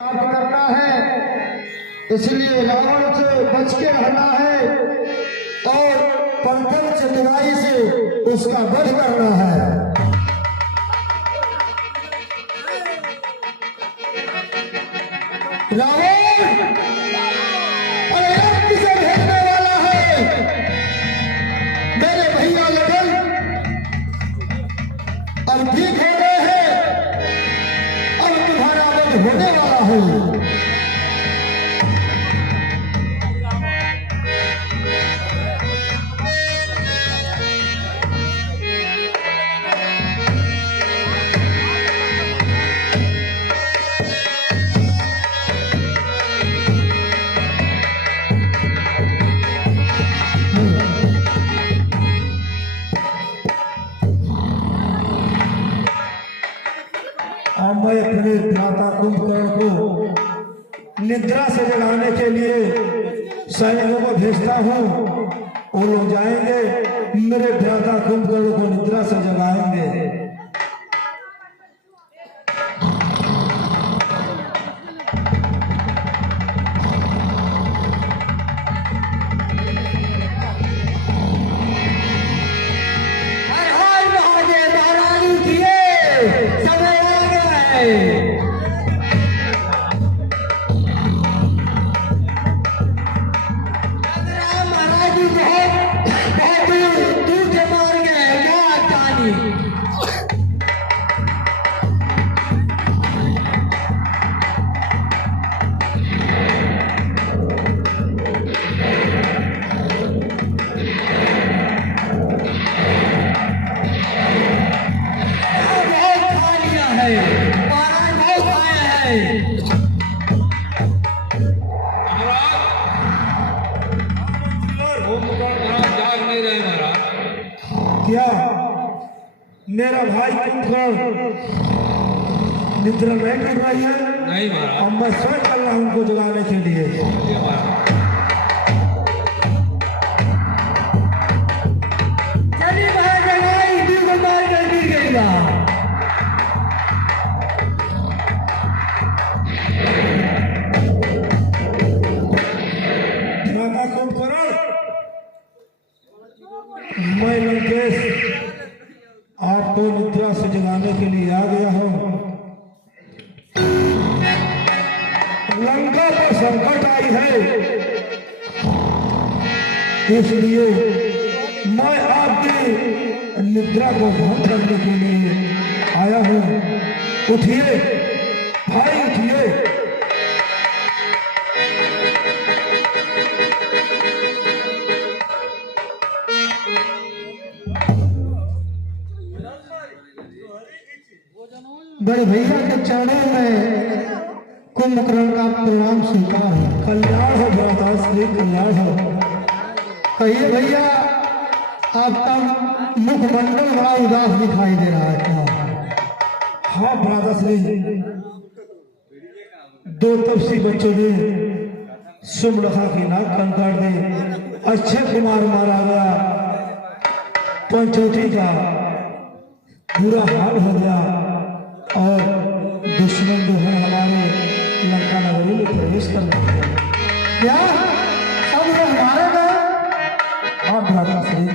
करना है, इसलिए रावण से बच के रहना है और पंकज चतुराई से उसका वध करना है। रावण अरे किसे भेजने वाला है? मेरे भैया लखन अब ठीक हो गए हैं, अब तुम्हारा वध होने वाला है। मैं अपने भ्राता कुंभकर्ण को निद्रा से जगाने के लिए सैनिकों को भेजता हूँ। वो लोग जाएंगे, मेरे भ्राता कुंभकर्ण को निद्रा से जगाएंगे। क्या मेरा भाई कुंभकर्ण निद्रा नहीं कर रही है? नहीं महाराज। अब मैं स्वयं चल रहा हूं उनको जगाने के लिए। चलिए बाहर जगाई, दिल को मार कर गिर गईगा। माता कुंभकर्ण, मैं लंकेश आपको निद्रा से जगाने के लिए आ गया हूं। लंका पर संकट आई है, इसलिए मैं आपकी निद्रा को भंग करने के लिए आया हूं। उठिए भाई, उठिए। बड़े भैया के चरणों में कुंभकर्ण का प्रणाम स्वीकार है। कल्याण हो भ्राता श्री, कल्याण हो। कहिए भैया, आपका मुखमंडल बड़ा उदास दिखाई दे रहा है। क्या? हाँ भ्राता श्री, दो तपसी बच्चों ने सुमरखा की नाक काट दी, अक्षय कुमार मारा गया, पंचवटी का बुरा हाल हो गया और दुश्मन जो है हमारे लंका नगरी में प्रवेश कर दिया। क्या अब वो हमारे गए? हाँ भ्राता श्री।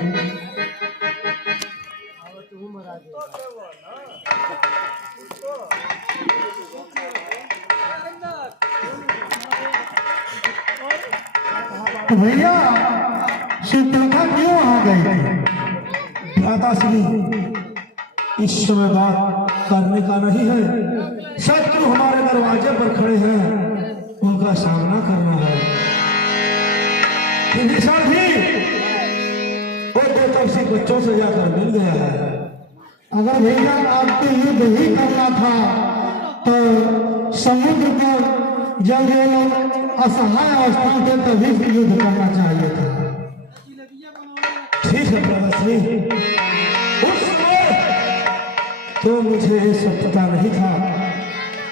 तो भैया सुप्रखा क्यों आ गई? भ्राता श्री, इस समय बात करने का नहीं है। शत्रु हमारे दरवाजे पर खड़े हैं, उनका सामना करना है। विभीषण भी वो दो तपसी बच्चों से जाकर मिल गया है। अगर भैया आपको युद्ध ही करना था तो समुद्र पर जब ये लोग असहाय अवस्था थे तभी से युद्ध करना चाहिए था। ठीक है प्रभु, उस समय तो मुझे ये सब पता नहीं था।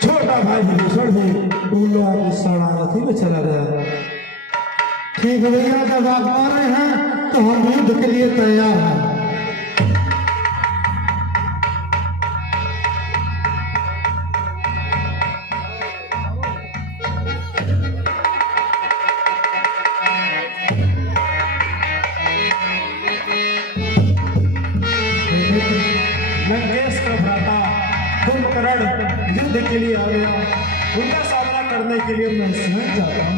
छोटा भाई विभीषण भी उन लोगों की शरणागति में चला गया। ठीक है भैया, जब आप आ रहे हैं तो हम युद्ध के लिए तैयार हैं। के लिए आ गया, उनका सामना करने के लिए मैं स्वयं जाता हूँ।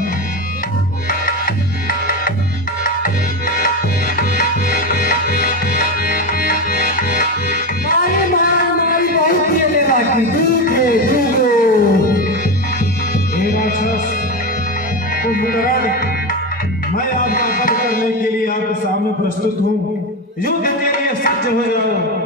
मैं आपका वध करने के लिए आपके सामने प्रस्तुत हूँ। युद्ध के लिए सज्ज हो जाओ।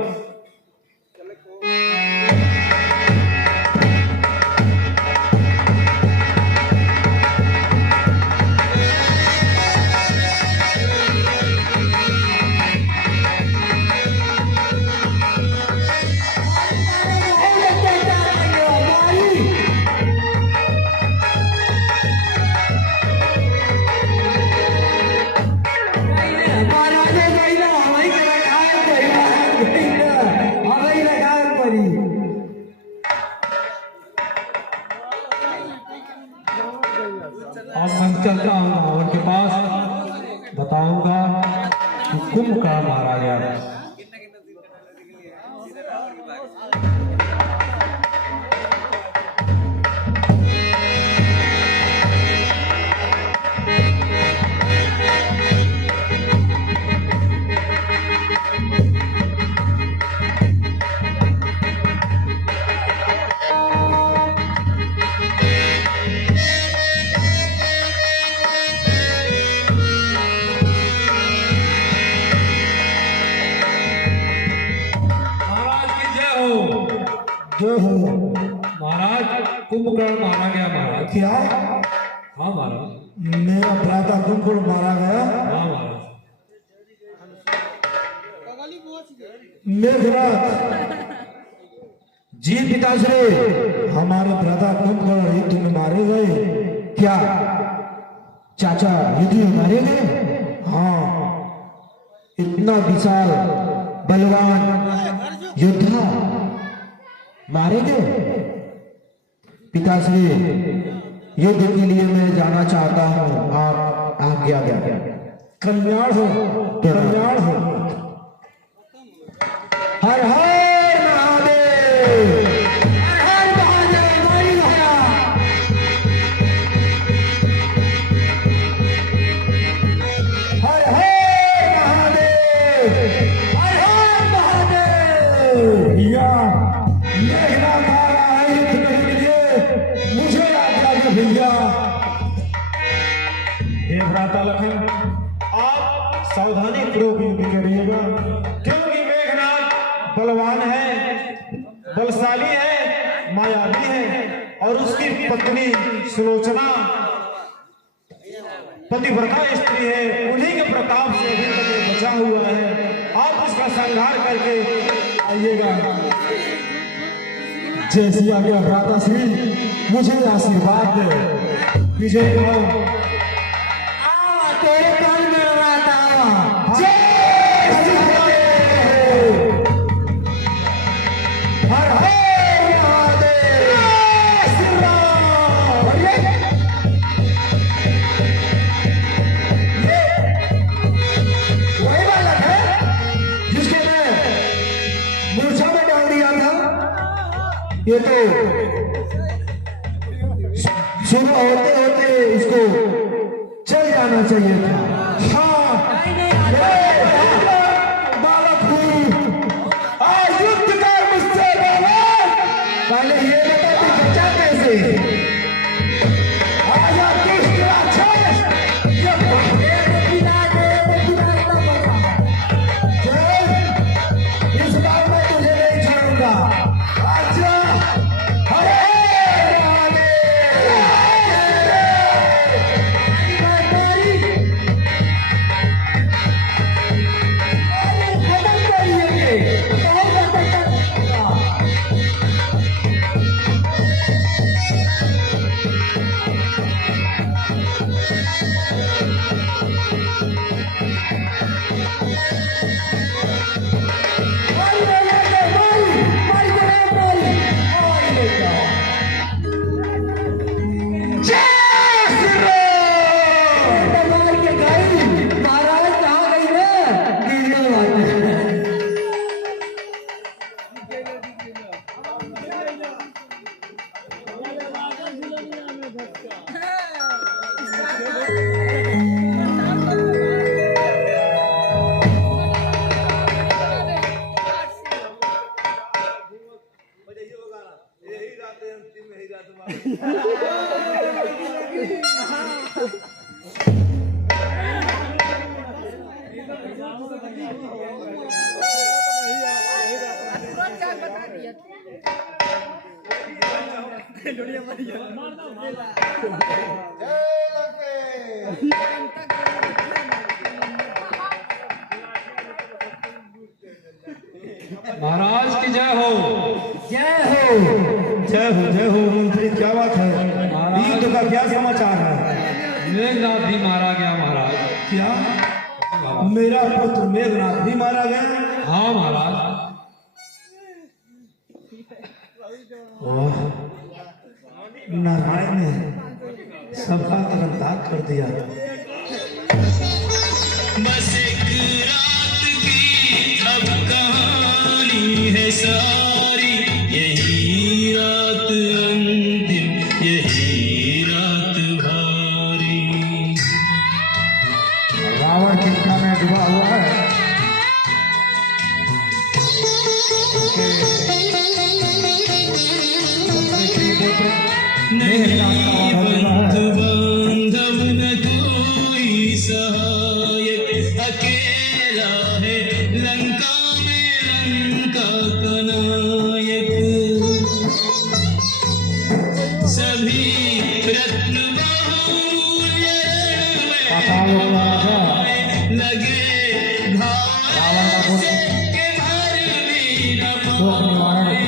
अब मैं चलता हूँ रावण के पास, बताऊंगा कि कुंभकर्ण मारा गया। जो हो महाराज, कुंभकर्ण मारा गया महाराज। क्या? हाँ महाराज। मेरा भ्राता कुंभकर्ण मारा गया? हाँ महाराज। मेघनाथ जी पिताश्री, हमारे भ्राता कुंभकर्ण युद्ध में मारे गए। क्या चाचा युद्ध में मारे गए? हाँ, इतना विशाल बलवान योद्धा मारे गए। पिताश्री, युद्ध के लिए मैं जाना चाहता हूँ, आप आज्ञा दें। कल्याण हो, कल्याण हो। हर हर महादेव, हर हर महादेव, माई भैया। हर हर महादेव, हर हर महादेव। भैया मेघनाथ आ रहा है युद्ध करने के लिए, मुझे आज्ञा दे भैया। हे भ्राता लखन, आप सावधानी पूर्वक युद्ध करिएगा, क्योंकि मेघनाथ बलवान है, बलशाली है, मायावी है, और उसकी पत्नी सुलोचना पतिव्रता स्त्री है। उन्हीं के प्रताप से अभी तक ये बचा हुआ है। आप उसका संहार करके आइएगा। जैसी आज्ञा भ्राता श्री, मुझे आशीर्वाद दे। विजय कहो। तेरे कान में भ्राता जय श्री महादेव। हर हर महादेव, जय श्री राम। ये वही बालक है जिसके मैं मूर्छा में डाल दिया था। ये तो शुरू होते होते इसको चल जाना चाहिए था। हाँ, बालक हूँ, आज युद्ध कर मुझसे बालक। पहले ये बता तू बचा कैसे? आजा दुष्ट राक्षस, ये इस बार मैं तुझे नहीं छोड़ूंगा। आजा, हरे महादेव। महाराज की जय हो। जय हो। जय हो जय हो मंत्री, क्या बात है? युद्ध का क्या समाचार है? मेघनाथ भी मारा गया महाराज। क्या मेरा पुत्र मेघनाथ भी मारा गया? हाँ महाराज। ओह, नारायण ने सबका तरनतार कर दिया। बस एक रात की अब कहानी है सारी, यही रात अंतिम, यही रात भारी। रावण चिंता में डूबा हुआ है। नहीं बंधु बांधव न कोई सहायक, अकेला है लंका में लंका का नायक। सभी रत्न बहुमूल्य लगे घाव से के भर भी न पाए।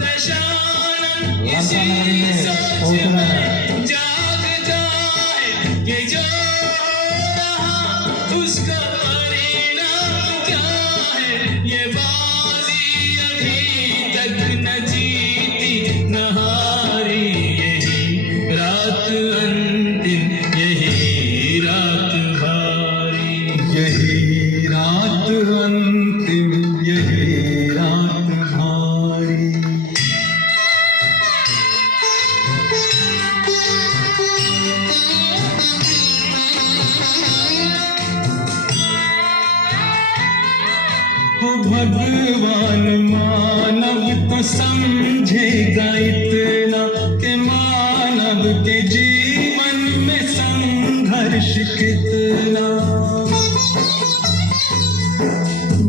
दशानन इसी सोच में जाग जाए कि जो रहा उसका परिणाम क्या है। ये बाजी अभी तक न जीती न हारी, यही रात अंतिम, यही रात भारी। यही रात अंतिम, यही रात भारी। हो भगवान मानव तो समझेगा इतना कि मानव के जीवन में संघर्ष कितना।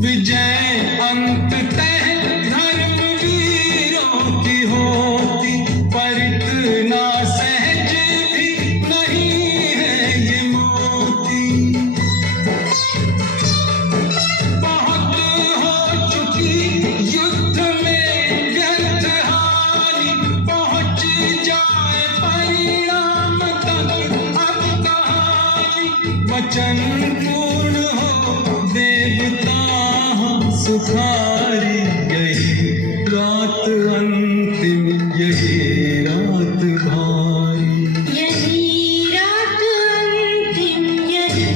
विजय अंततः धर्मवीरों की होती, पर इतना सहज भी नहीं है ये मोती। बहुत हो चुकी युद्ध में व्यर्थ हानि, पहुंच जाए परिणाम तक अब कहानी। वचन पूर्ण हो देवता हम सुखारी, यही रात अंतिम, यही रात भारी। यही रात अंतिम, यही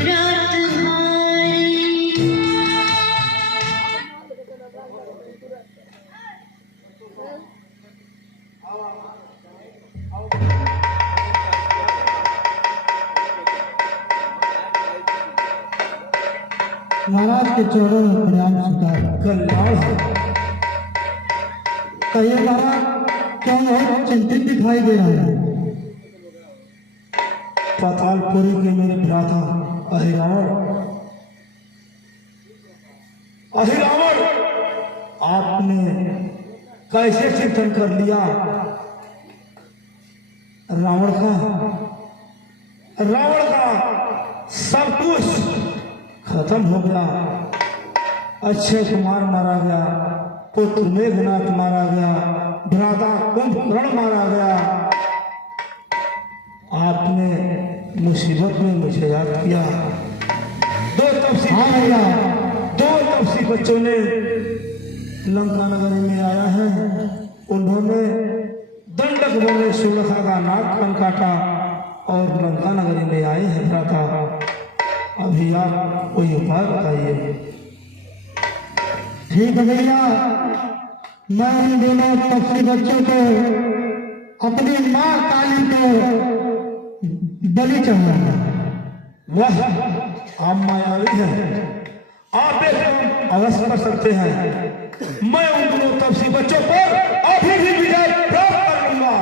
रात भारी। महाराज के चरणों में प्रणाम स्वीकार। कल्याण हो। कहिए महाराज, क्यों बहुत चिंतित दिखाई दे रहा है? पातालपुरी के मेरे भ्राता अहिरावण, अहिरावण, आपने कैसे चिंतन कर लिया? रावण का सब कुछ खत्म हो गया। अक्षय कुमार मारा गया, पुत्र मेघनाथ मारा गया, भ्राता कुंभकर्ण मारा गया। आपने मुसीबत में मुझे याद किया। दो तपसी बच्चों ने लंका नगरी में आया है। उन्होंने दंडक बोले सुलखा का नाक कान काटा और लंका नगरी में आए हैं भ्राता। अभी आप कोई उपाय बताइए। ठीक है भैया, मैं इन दोनों पक्षी बच्चों को अपनी माँ काली को बलि चढ़ाऊंगा। वह आप मायावी है, आप एक अवश्य कर सकते हैं। मैं उन दोनों तपसी बच्चों पर अभी भी विजय प्राप्त कर लूंगा।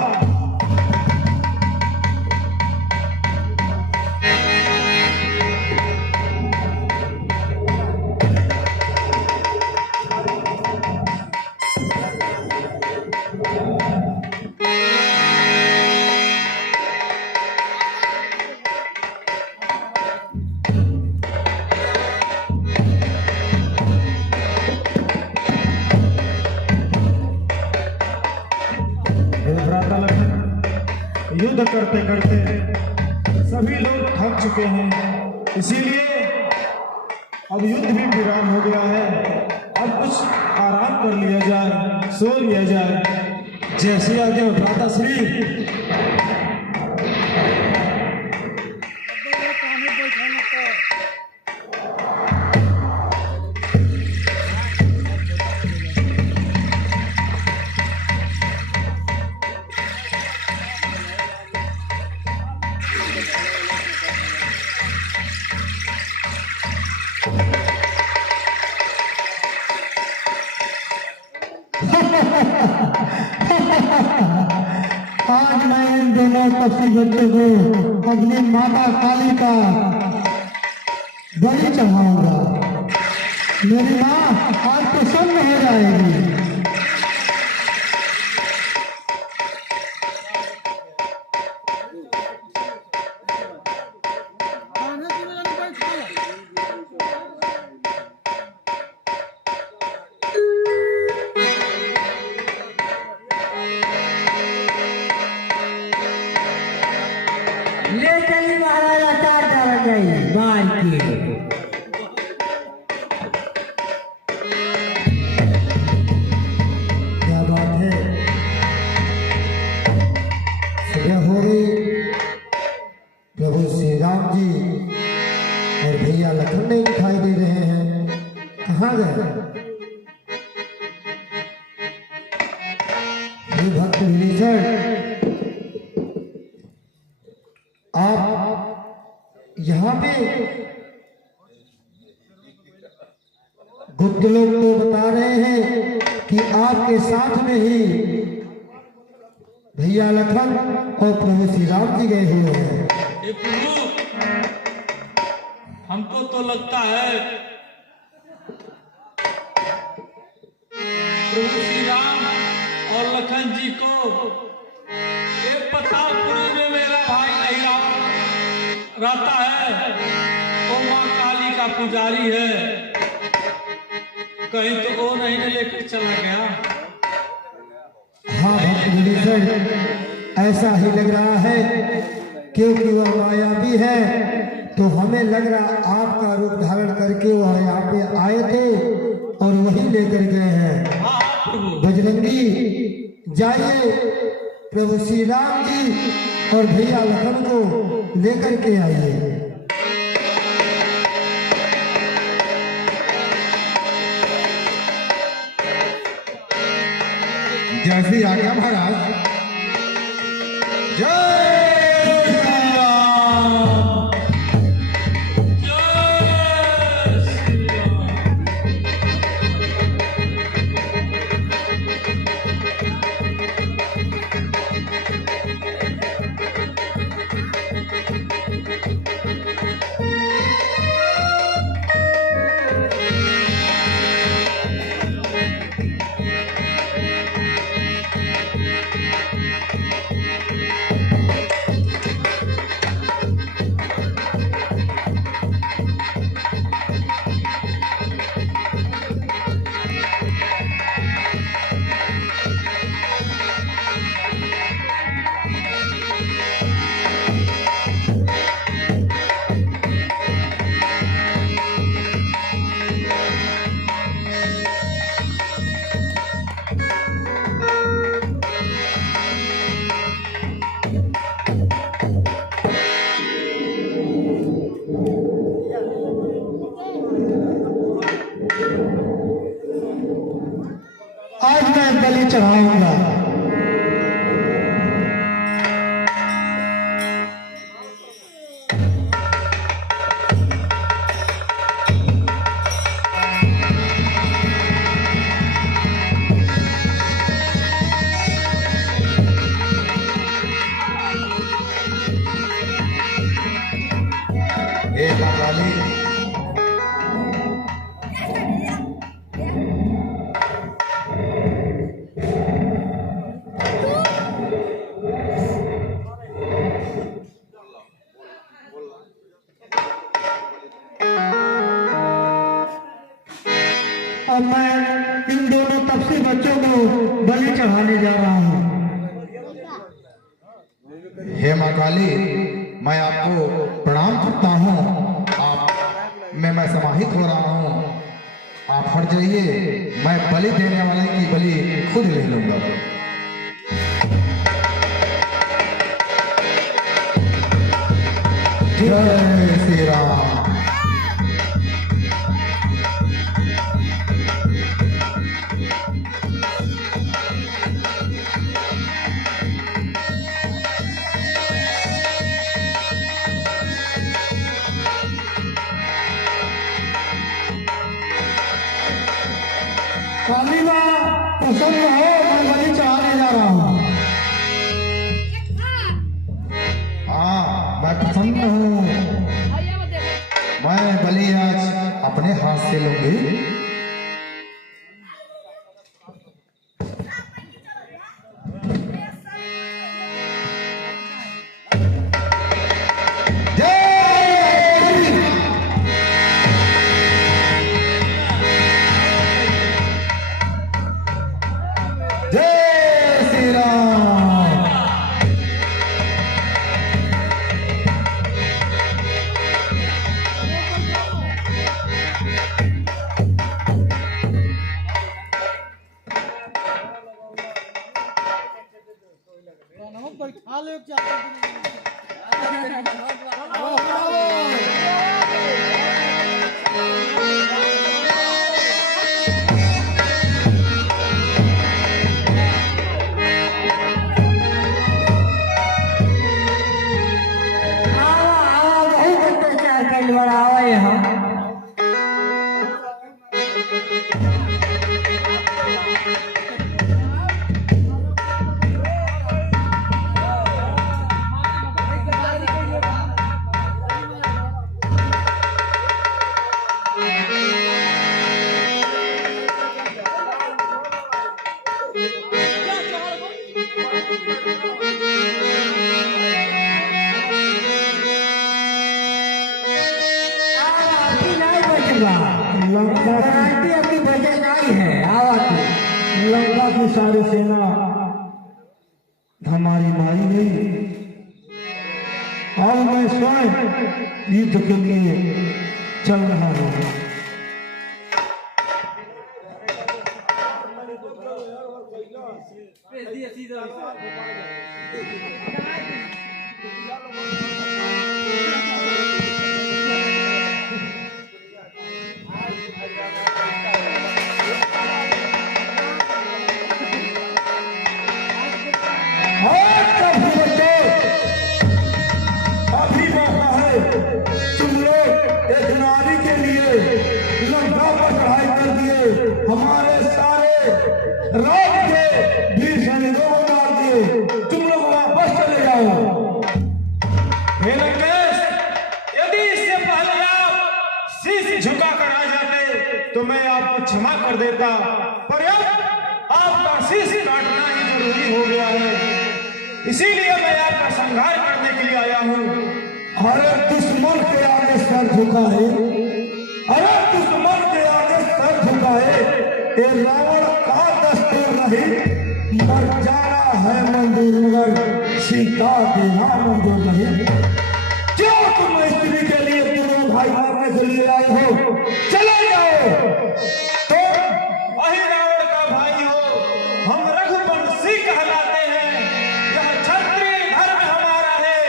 युद्ध करते करते सभी लोग थक चुके हैं, इसीलिए अब युद्ध भी विराम हो गया है। अब कुछ आराम कर लिया जाए, सो लिया जाए। जैसे आगे भ्राता श्री आज मैं इन दोनों तपसी बच्चों को अपनी माता काली का बलि चढ़ाऊंगा। मेरी माँ आज प्रसन्न हो जाएगी। ले चली महाराजा चार डाल गई मार के। क्या बात है, सुबह हो गई। प्रभु श्री राम जी और भैया लखन नहीं दिखाई दे रहे हैं, कहाँ गए? हे भक्त विभीषण, आप यहाँ पे गुप्त लोग तो बता रहे हैं कि आपके साथ में ही भैया लखन और प्रभु श्री राम जी गए हुए हैं। ये प्रभु, हमको तो लगता है प्रभु श्री राम और लखन जी को ये प्रतापपुरी में मेरा भाई नहीं रहता है, वो माँ काली का पुजारी है, कहीं तो वो नहीं लेकर चला गया। हाँ भक्त विभीषण, ऐसा ही लग रहा है, क्योंकि वह मायावी है। तो हमें लग रहा आपका रूप धारण करके वह यहाँ पे आए थे और वही लेकर गए हैं। हाँ प्रभु, बजरंगी, जाइए प्रभु श्री राम जी और भैया लखन को लेकर के आइए। जैसी आज्ञा महाराज। जय श्री राम। जय श्री राम। आज मैं बलि चढ़ाऊंगा। हे माँ काली, अब मैं इन दोनों तपसी बच्चों को बलि चढ़ाने जा रहा हूँ। हे माँ काली, मैं आपको प्रणाम करता हूँ। आप मैं समाहित हो रहा हूँ। आप हट जाइए, मैं बलि देने वाले की बलि खुद ले लूंगा। जय श्री राम। काली माँ प्रसन्न हो, मैं बलि चढ़ाने जा रहा हूँ। हाँ, मैं प्रसन्न हूँ। मैं बलि आज अपने हाथ से लूंगी। जय श्री राम। बहुत अत्याचार कर बड़ा यहाँ। आपकी नहीं बचेगा, गारंटी आपकी बचे नहीं है। आवा तू लंका की सारी सेना हमारी मारी गई। अब मैं स्वयं युद्ध के लिए चल रहा हूँ। अभी मौका है, तुम लोग एक नारी के लिए लंका पर चढ़ाई कर दिए, हमारे सारे राज के वीर सैनिकों को मार दिए। तुम लोग वापस चले जाओ। हे लंकेश, यदि इससे पहले आप शीश झुका कर आ जाते तो मैं आपको क्षमा कर देता, पर अब आपका शीश काटना ही जरूरी हो गया है। इसीलिए मैं आपका संहार करने के लिए आया हूँ। अरे दुश्मन के आगे सर झुकाए, अरे दुश्मन के आगे सर झुकाए, ये रावण का दस्तूर नहीं। मर जाना है मंदिर मगर सीता देना मंदिर नहीं। क्यों तुम स्त्री के लिए तीनों भाई मारने के लिए आए हो? चले जाओ। तो वही रावण का भाई हो, हम रघुवंशी कहलाते हैं। यह क्षत्रिय धर्म हमारा है,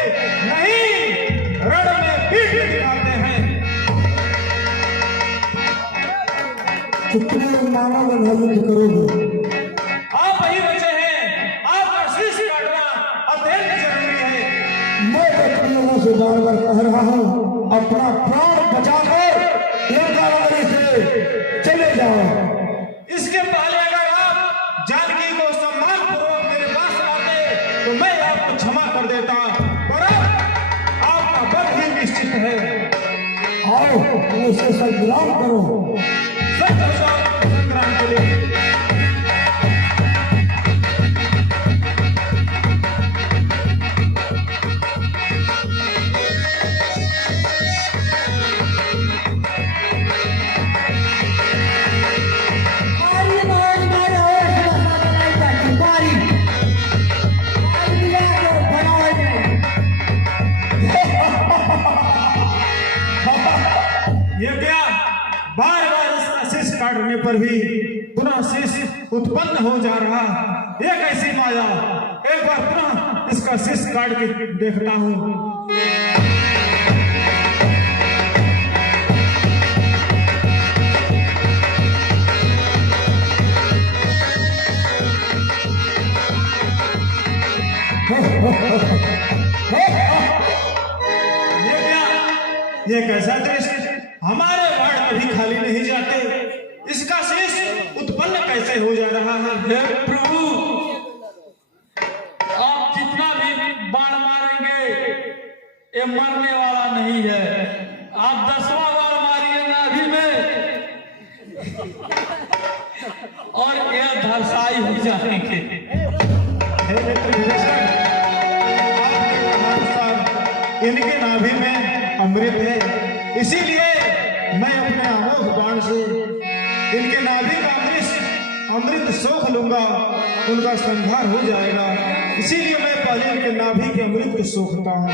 नहीं रण में पीठ दिखाते हैं। कितने मानव युद्ध करोगे? आप वही बचे हैं, आपका शीश काटना अत्यंत जरूरी है। मैं तो लोगों से बार बार कह रहा हूँ, अपना प्राण बचाकर लंका नगरी से चले जाओ। इसके पहले अगर आप जानकी को सम्मान पूर्वक मेरे पास लाते तो मैं आपको क्षमा कर देता, पर अब आपका वध ही निश्चित है। मुझसे संग्राम करो। संग्राम के लिए ये क्या बार बार इसका शीश काटने पर भी पुनः शीश उत्पन्न हो जा रहा। ये कैसी माया, एक बार पुनः इसका शीश काट के देखता हूँ। ये क्या, ये कैसा दृश्य, हमारे वार्ड कभी खाली नहीं जाते, इसका शीश उत्पन्न कैसे हो जा रहा है। हे प्रभु, आप जितना भी बाण मारेंगे ये मरने वाला नहीं है। आप 10वां बार मारिए नाभि में और ये धरसाई हो जाएंगे। हे मित्र विभीषण, आपके कथानुसार इनके नाभि में अमृत है, इसीलिए मैं अपने अमोघ बाण से इनके नाभि का अमृत सोख लूंगा, उनका संहार हो जाएगा। इसीलिए मैं पहले इनके नाभि के अमृत को सोखता हूँ।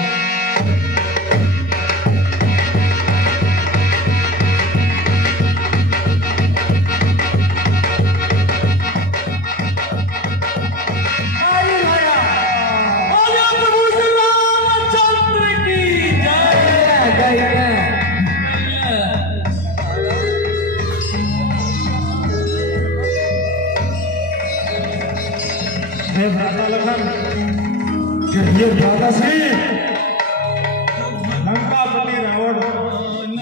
हे भ्राता लखन, ये भ्राता श्री लंकापति रावण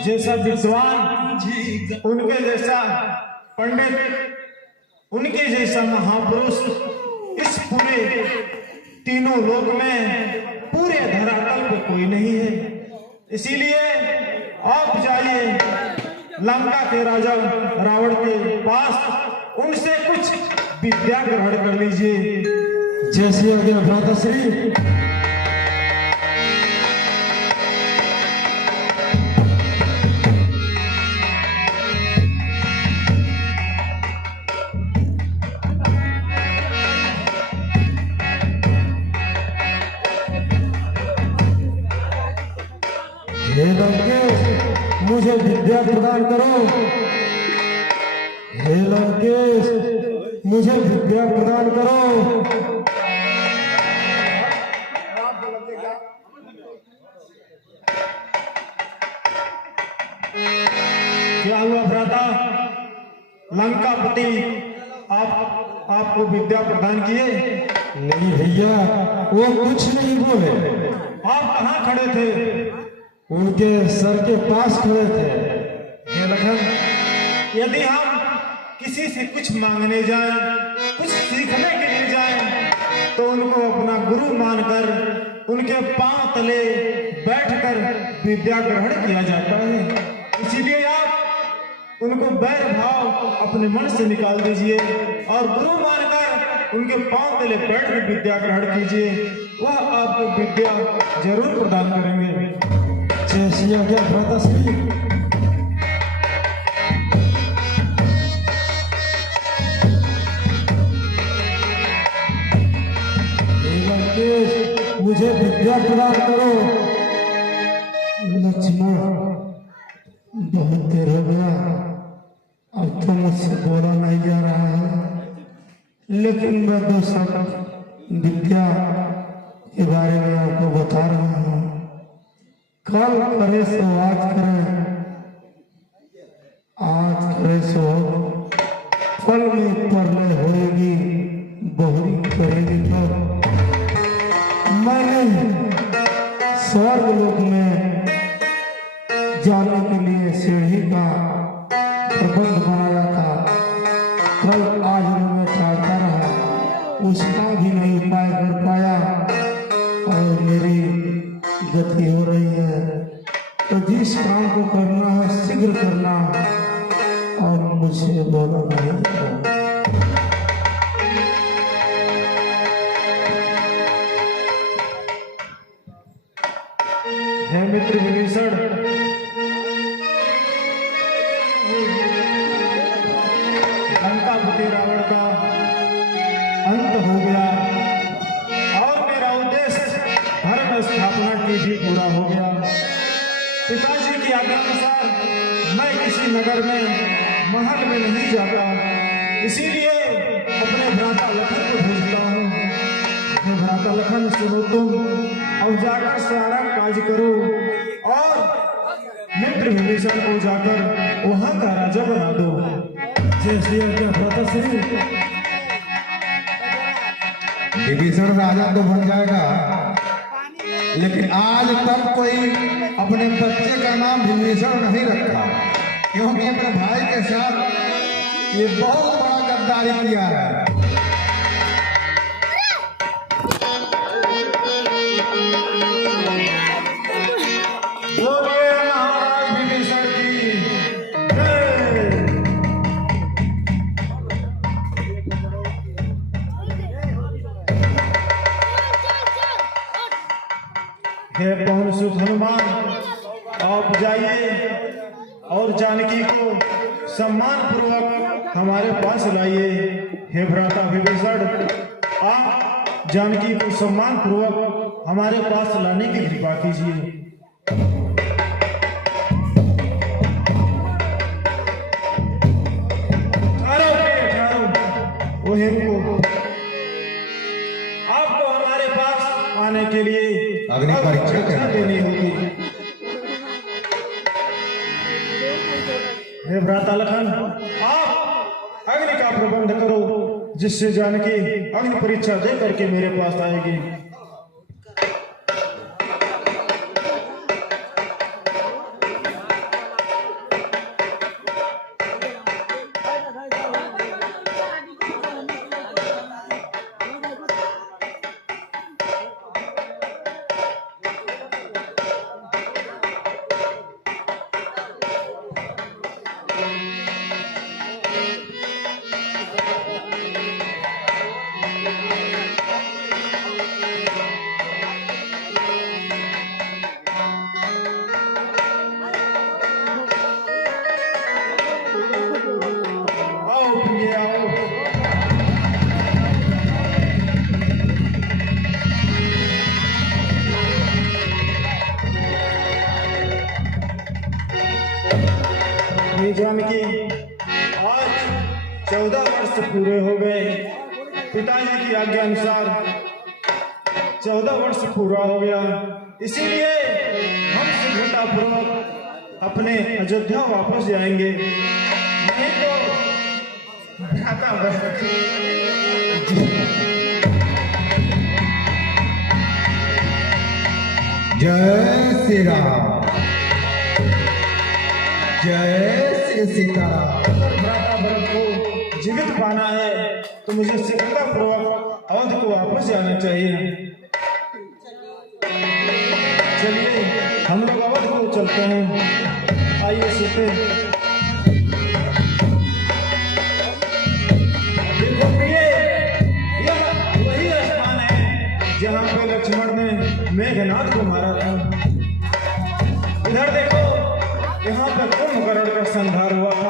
जैसा विद्वान, उनके जैसा पंडित, उनके जैसा महापुरुष इस पूरे तीनों लोक में पूरे धरातल पे कोई नहीं है। इसीलिए आप जाइए लंका के राजा रावण के पास, उनसे कुछ विद्या ग्रहण कर लीजिए। जैसी आज्ञा भ्राता श्री। हे लंकेश, मुझे विद्या प्रदान करो। हे लंकेश, मुझे विद्या प्रदान करो। क्या हुआ भ्राता, लंकापति आपको विद्या प्रदान किए? नहीं भैया, वो कुछ नहीं बोले। आप कहाँ खड़े थे? उनके सर के पास खड़े थे। हे लखन, यदि हम किसी से कुछ मांगने जाएं, कुछ सीखने के लिए जाएं, तो उनको अपना गुरु मानकर उनके पांव तले बैठकर विद्या ग्रहण किया जाता है। इसीलिए आप उनको बैर भाव अपने मन से निकाल दीजिए और गुरु मानकर उनके पांव तले बैठकर विद्या ग्रहण कीजिए, वह आपको विद्या जरूर प्रदान करेंगे। जैसी आज्ञा भ्राता श्री। मुझे विद्या प्रदान करो। लक्ष्मण, बहुत देर हो गया, अब तो मुझसे बोला नहीं जा रहा है, लेकिन मैं तो सब विद्या के बारे में आपको बता रहा हूँ। कल करे सो आज करें, आज करे सो फल में परले होएगी, बहुरी करेगी तब। मैंने स्वर्ग लोक में जाने के लिए सीढ़ी का प्रबंध बनाया था, कल आज मैं चाहता रहा, उसका भी नहीं उपाय कर पाया और मेरी गति हो रही है। तो जिस काम को करना है करना और मुझे बोला नहीं करना। हे मित्र विभीषण, लंकापति रावण का अंत हो गया और मेरा उद्देश्य धर्म स्थापना की भी पूरा हो गया। पिताजी की आज्ञा अनुसार मैं किसी नगर में महल में नहीं जाता, इसीलिए अपने भ्राता लखन को भेजता हूँ। हे भ्राता लखन, सुनो तुम, अब जाकर सारा काज करो और मित्र विभीषण को जाकर वहां का राजा बना दो। जैसे क्या भ्राता श्री। विभीषण राजा तो बन जाएगा, लेकिन आज तक कोई अपने बच्चे का नाम विभीषण नहीं रखा, क्योंकि अपने भाई के साथ ये बहुत बड़ा गद्दारी किया है। बोलिए महाराज विभीषण की जय। हे पवन सुत हनुमान, आप जाइए और जानकी को सम्मान पूर्वक हमारे पास लाइए। हे भ्राता विभीषण, आप जानकी को सम्मान पूर्वक हमारे पास लाने की कृपा कीजिए। वो हेरू को आपको हमारे पास आने के लिए अग्नि परीक्षा देनी होगी। हे भ्राता लखन, आप अग्नि का प्रबंध करो, जिससे जानकी अग्नि परीक्षा दे करके मेरे पास आएगी। जानकी, आज 14 वर्ष पूरे हो गए। पिताजी की आज्ञा अनुसार 14 वर्ष पूरा हो गया, इसीलिए हम शीघ्रतापूर्वक अपने अयोध्या वापस जाएंगे। नहीं तो जय श्री राम, जय श्री सीताराम। भ्राता भरत को जीवित पाना है तो मुझे शीघ्रतापूर्वक अवध को वापस जाना चाहिए। चलिए हम लोग अवध को चलते हैं। आइए सीते। देखो प्रिय, यह वही स्थान है जहाँ पे लक्ष्मण ने मेघनाद को मारा था। इधर देखो, यहाँ पर कुंभकर्ण का संहार हुआ था।